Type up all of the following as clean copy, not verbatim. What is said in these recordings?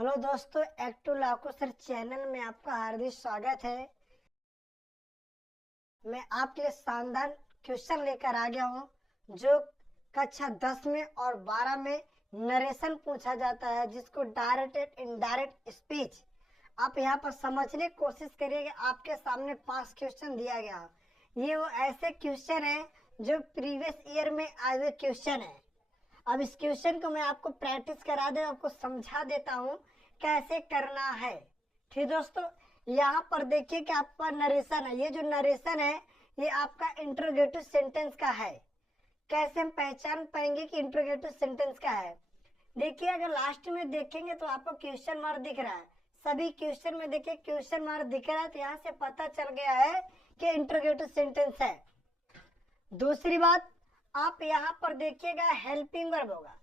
Hello दोस्तों, active लाखों sir channel में आपका हार्दिक स्वागत है। मैं आपके लिए शानदार क्वेश्चन लेकर आ गया हूं जो कक्षा 10 में और 12 में नरेशन पूछा जाता है, जिसको डायरेक्ट एंड इनडायरेक्ट स्पीच आप यहां पर समझने की कोशिश करिएगा। आपके सामने 5 क्वेश्चन दिया गया। ये वो ऐसे क्वेश्चन है जो प्रीवियस ईयर में आए हुए क्वेश्चन है। अब इस क्वेश्चन को मैं आपको प्रैक्टिस करा दे, आपको समझा देता हूँ कैसे करना है। ठीक दोस्तों, यहाँ पर देखिए कि आपका नरेशन है। ये जो नरेशन है ये आपका इंटरोगेटिव सेंटेंस का है। कैसे हम पहचान पाएंगे कि इंटरोगेटिव सेंटेंस का है? देखिए, अगर लास्ट में देखेंगे तो आपको क्वेश्चन मार्क दिख रहा है। सभी क्वेश्चन में देखिए क्वेश्चन मार्क दिख रहा है, तो यहाँ से पता चल गया है कि इंटरोगेटिव सेंटेंस है। दूसरी बात, आप यहाँ पर देखिएगा हेल्पिंग वर्ब होगा।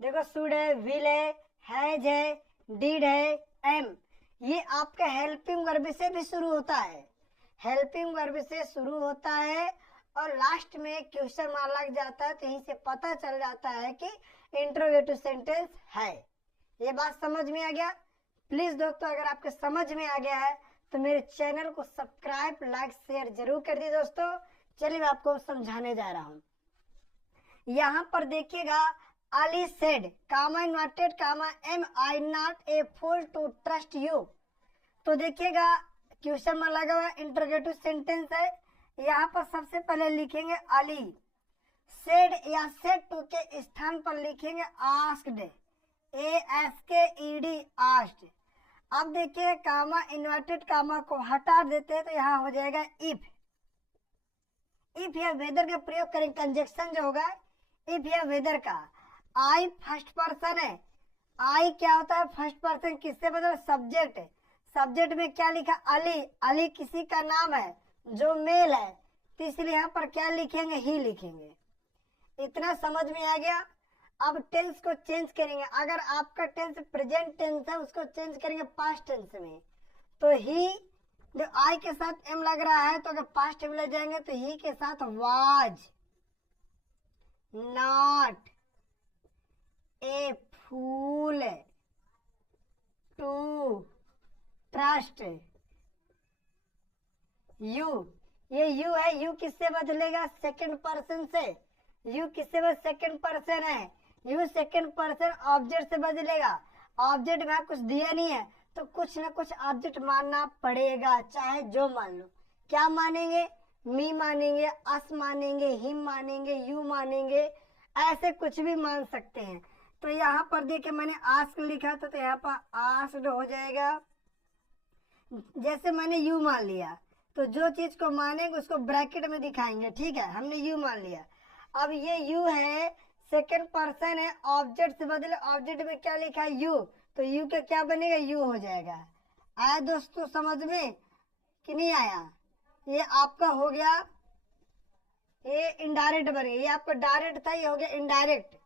देखो, शुड है, विल है, हैज है, डिड है, एम। ये आपका हेल्पिंग वर्ब से भी शुरू होता है। हेल्पिंग वर्ब से शुरू होता है और लास्ट में क्वेश्चन मार्क लग जाता है, तो यहीं से पता चल जाता है कि इंटरोगेटिव सेंटेंस है। ये बात समझ में आ गया? प्लीज दोस्तों, अगर आपके समझ में आ गया है तो मेरे चैनल को सब्सक्राइब, लाइक, शेयर जरूर कर दी दोस्तों। चलिए मैं आपको समझाने जा रहा हूँ। यहाँ पर देखिएगा, Ali said, comma inverted, comma, am I not a fool to trust you? तो देखिएगा क्वेश्चन में लगा हुआ इंटरोगेटिव सेंटेंस है। यहाँ पर सबसे पहले लिखेंगे अली। सेड या सेड टू के स्थान पर लिखेंगे आस्क्ड, ASKED, आस्क्ड। अब देखिए कामा इन्वर्टेड कामा को हटा देते हैं तो यहाँ हो जाएगा इफ। इफ या वेदर का प्रयोग करें, कंजक्शन जो होगा इफ या वेदर का। आई फर्स्ट पर्सन है। आई क्या होता है? First person. किससे बदल? सब्जेक्ट। सब्जेक्ट में क्या लिखा? अली। अली किसी का नाम है जो मेल है, तो इसलिए यहाँ पर क्या लिखेंगे? ही लिखेंगे। इतना समझ में आ गया? अब टेंस को चेंज करेंगे। अगर आपका टेंस प्रेजेंट टेंस है उसको चेंज करेंगे पास्ट टेंस में। तो ही, जो आई के साथ एम लग रहा है, तो अगर पास्ट में ले जाएंगे तो ही के साथ was not a fool to trust you. ये यू है, यू किससे बदलेगा? सेकंड पर्सन से। यू किससे बदल? सेकंड पर्सन है। यू सेकंड पर्सन ऑब्जेक्ट से बदलेगा। ऑब्जेक्ट में कुछ दिया नहीं है तो कुछ ना कुछ ऑब्जेक्ट मानना पड़ेगा, चाहे जो मान लो। क्या मानेंगे? मी मानेंगे, अस मानेंगे, हिम मानेंगे, यू मानेंगे, ऐसे कुछ भी मान सकते हैं। तो यहाँ पर देखिए मैंने आस्क लिखा था तो यहाँ पर आस्क्ड हो जाएगा। जैसे मैंने यू मान लिया तो जो चीज को मानेंगे उसको ब्रैकेट में दिखाएंगे। ठीक है, हमने यू मान लिया। अब ये यू है, सेकंड पर्सन है, ऑब्जेक्ट से बदले। ऑब्जेक्ट में क्या लिखा है? यू। तो यू का क्या बनेगा? यू हो जाएगा। आया दोस्तों समझ में कि नहीं आया? ये आपका हो गया, ये इनडायरेक्ट बन गया। ये आपका डायरेक्ट था, ये हो गया इनडायरेक्ट।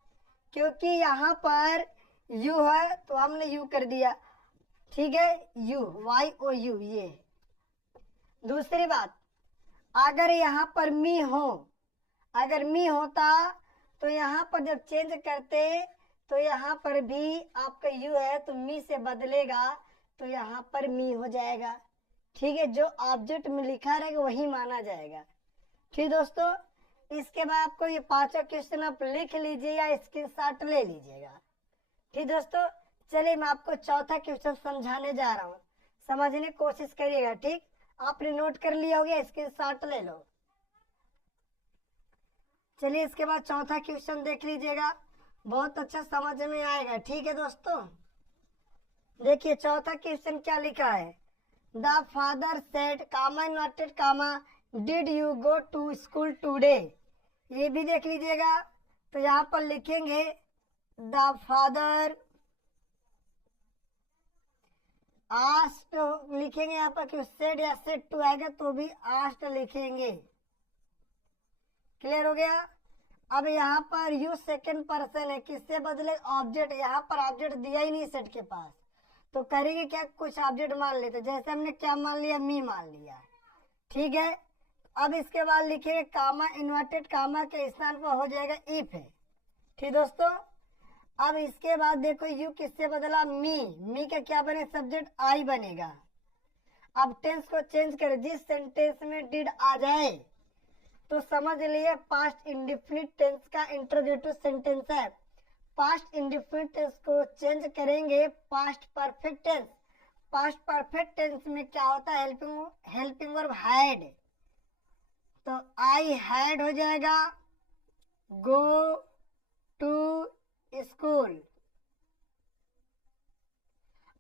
क्योंकि यहाँ पर यू है तो हमने यू कर दिया। ठीक है, यू, YOU। ये दूसरी बात, अगर यहाँ पर मी हो, अगर मी होता तो यहाँ पर जब चेंज करते तो यहाँ पर भी आपका यू है तो मी से बदलेगा तो यहाँ पर मी हो जाएगा। ठीक है, जो ऑब्जेक्ट में लिखा रहेगा वही माना जाएगा। ठीक दोस्तों, इसके बाद आपको ये 5 क्वेश्चन आप लिख लीजिए या स्क्रीनशॉट ले लीजिएगा। ठीक दोस्तों, चलिए मैं आपको चौथा क्वेश्चन समझाने जा रहा हूँ, समझने की कोशिश करिएगा। ठीक, आपने नोट कर लिया होगा, स्क्रीनशॉट ले लो। चलिए इसके बाद चौथा क्वेश्चन देख लीजिएगा, बहुत अच्छा समझ में आएगा। ठीक है दोस्तों, देखिए चौथा क्वेश्चन क्या लिखा है। The father said, comma inverted comma, did you go to school today. ये भी देख लीजिएगा। तो यहाँ पर लिखेंगे द फादर आस्ट लिखेंगे यहाँ पर, क्यों सेड या सेड टू आएगा तो भी आस्ट लिखेंगे। क्लियर हो गया? अब यहाँ पर यू सेकंड पर्सन है, किससे बदले? ऑब्जेक्ट। यहाँ पर ऑब्जेक्ट दिया ही नहीं सेट के पास, तो करेंगे क्या? कुछ ऑब्जेक्ट मान लेते। जैसे हमने क्या मान लिया? मी मान लिया। ठीक है, अब इसके बाद लिखेंगे कामा इन्वर्टेड कामा के स्थान पर हो जाएगा इफ है। ठीक दोस्तों, अब इसके बाद देखो यू किससे बदला, मी का क्या बने, सब्जेक्ट आई बनेगा। अब टेंस को चेंज करें, जिस सेंटेंस में डिड आ जाए तो समझ लिए पास्ट इंडेफिनिट टेंस का इंट्रोगेटिव सेंटेंस है। पास्ट इंडेफिनिट टेंस को चेंज करेंगे past perfect tense. Past perfect tense में क्या होता है, हेल्पिंग वर्ब हैड, तो आई हैड हो जाएगा गो टू स्कूल।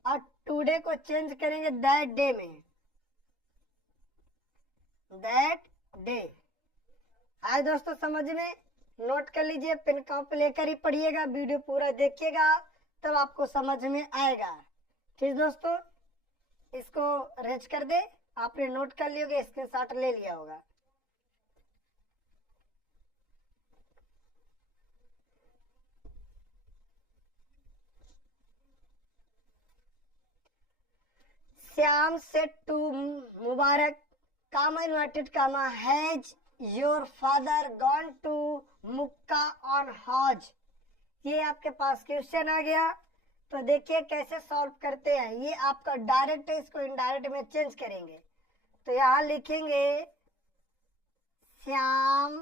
और टुडे को चेंज करेंगे दैट डे में, दैट डे। आए दोस्तों समझ में, नोट कर लीजिए, पेन कॉपी लेकर ही पढ़िएगा, वीडियो पूरा देखिएगा तब आपको समझ में आएगा। ठीक दोस्तों, इसको रेज कर दे, आपने नोट कर लियोगे, स्क्रीनशॉट ले लिया होगा। Shyam said to Mubarak, comma inverted comma, has your father gone to Mecca on Hajj. ये आपके पास क्वेश्चन आ गया, तो देखिए कैसे सॉल्व करते हैं। ये आपका डायरेक्ट है, इसको इनडायरेक्ट में चेंज करेंगे। तो यहाँ लिखेंगे श्याम,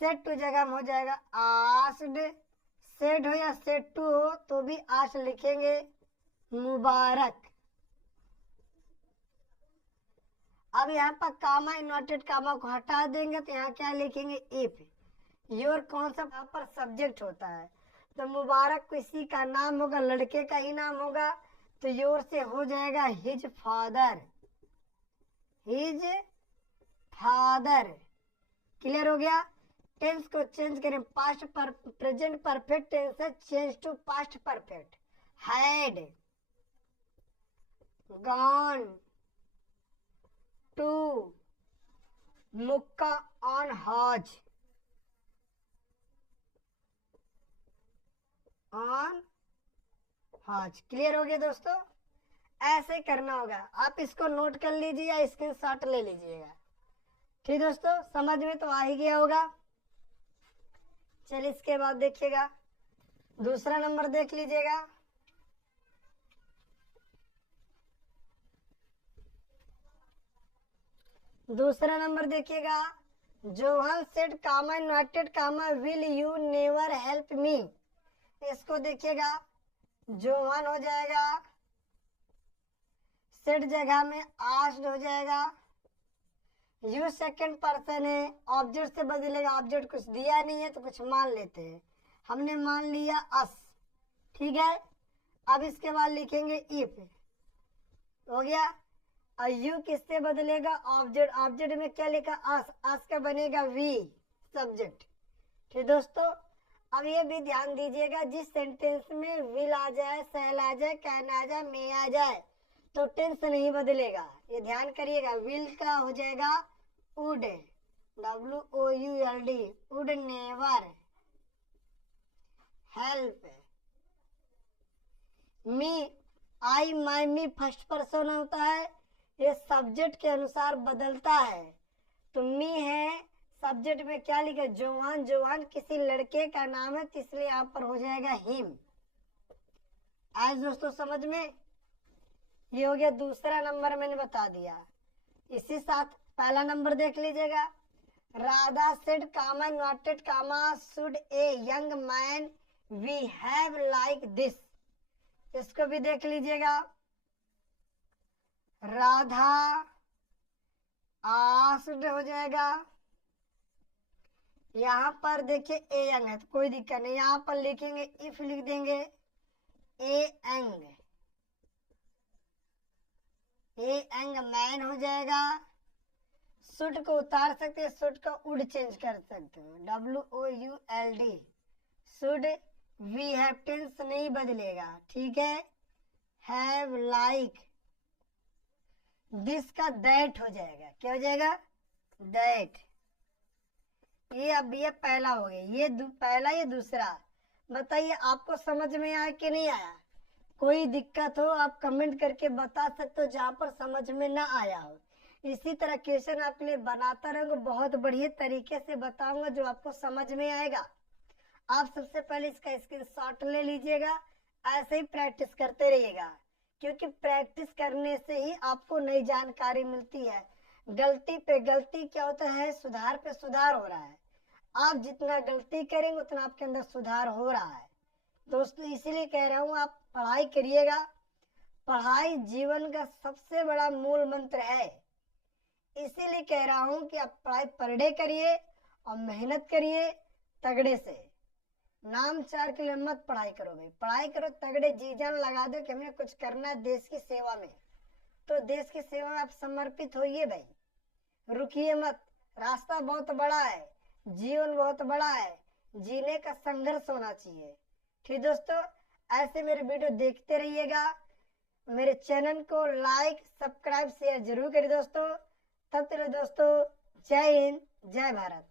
सेड टू जगह में हो जाएगा आस्ड, सेड हो या सेड टू हो तो भी आस्ड लिखेंगे मुबारक। अब यहाँ पर कामा इन्वर्टेड कामा को हटा देंगे तो यहाँ क्या लिखेंगे, इफ। योर कौन सा यहाँ पर सब्जेक्ट होता है, तो मुबारक किसी का नाम होगा, लड़के का ही नाम होगा, तो योर से हो जाएगा his father, his father. Clear हो गया। टेंस को चेंज करें, पास्ट पर प्रेजेंट परफेक्ट टेंस है, change to past perfect. Had gone to Mecca on Hajj, on Hajj. Clear हो गया दोस्तों, ऐसे करना होगा। आप इसको नोट कर लीजिए या स्क्रीनशॉट ले लीजिएगा। ठीक दोस्तों, समझ में तो आ ही गया होगा। चलिए इसके बाद देखिएगा, दूसरा नंबर देख लीजिएगा। दूसरा नंबर देखिएगा, John said comma inverted comma will you never help me. इसको देखिएगा, जोहन हो जाएगा, सेड जगह में आस्क्ड हो जाएगा, यू सेकंड पर्सन है, ऑब्जेक्ट से बदलेगा, ऑब्जेक्ट कुछ दिया नहीं है तो कुछ मान लेते हैं, हमने मान लिया अस। ठीक है, अब इसके बाद लिखेंगे इफ, हो गया। और यू किससे बदलेगा, ऑब्जेक्ट, ऑब्जेक्ट में क्या लिखा, अस का बनेगा वी, सब्जेक्ट। ठीक दोस्तों, अब ये भी ध्यान दीजिएगा, जिस सेंटेंस में विल आ जाए, शैल आ जाए, कैन आ जाए, मे आ जाए तो टेंस नहीं बदलेगा, ये ध्यान करिएगा। विल का हो जाएगा would, WOULD, would never help me, I my me first person होता है, ये सब्जेक्ट के अनुसार बदलता है। तो मी है, सब्जेक्ट में क्या लिखा, जोहान, जोहान किसी लड़के का नाम है तो इसलिए यहाँ पर हो जाएगा हिम। आज दोस्तों समझ में, ये हो गया दूसरा नंबर, मैंने बता दिया। इसी साथ पहला नंबर देख लीजिएगा, Radha said comma noted comma should a young man behave like this. इसको भी देख लीजिएगा, राधा आस्क्ड हो जाएगा, यहाँ पर देखिए ए यंग है तो कोई दिक्कत नहीं, यहाँ पर लिखेंगे इफ, लिख देंगे ए यंग मैन हो जाएगा। शुड को उतार सकते हैं, शुड का उड चेंज कर सकते हो, WOULD, should. Behave tense नहीं बदलेगा, ठीक है। हैव लाइक दिस का दैट हो जाएगा, क्या हो जाएगा, दैट। ये अब ये पहला हो गया, ये पहला, ये दूसरा। बताइए आपको समझ में आया कि नहीं आया? कोई दिक्कत हो आप कमेंट करके बता सकते हो, जहाँ पर समझ में ना आया हो। इसी तरह क्वेश्चन आपके लिए बनाता रहूंगा, बहुत बढ़िया तरीके से बताऊंगा जो आपको समझ में आएगा। आप सबसे पहले इसका स्क्रीनशॉट ले लीजिएगा, ऐसे ही प्रैक्टिस करते रहिएगा, क्योंकि प्रैक्टिस करने से ही आपको नई जानकारी मिलती है। गलती पे गलती क्या होता है, सुधार पे सुधार हो रहा है। आप जितना गलती करेंगे उतना आपके अंदर सुधार हो रहा है। दोस्तों इसीलिए कह रहा हूँ आप पढ़ाई करिएगा। पढ़ाई जीवन का सबसे बड़ा मूल मंत्र है। इसीलिए कह रहा हूँ कि आप पढ़ाई पर डे करिए और मेहनत करिए तगड़े से। नाम चार के लिए मत पढ़ाई करो भाई, पढ़ाई करो तगड़े, जी जान लगा दो कि हमने कुछ करना है देश की सेवा में, तो देश की सेवा में आप समर्पित होइए भाई, रुकिए मत। रास्ता बहुत बड़ा है, जीवन बहुत बड़ा है, जीने का संघर्ष होना चाहिए। ठीक दोस्तों, ऐसे मेरे वीडियो देखते रहिएगा। मेरे चैनल को लाइक सब्सक्राइब शेयर जरूर करिए दोस्तों। तब तक दोस्तों, जय हिंद जय भारत।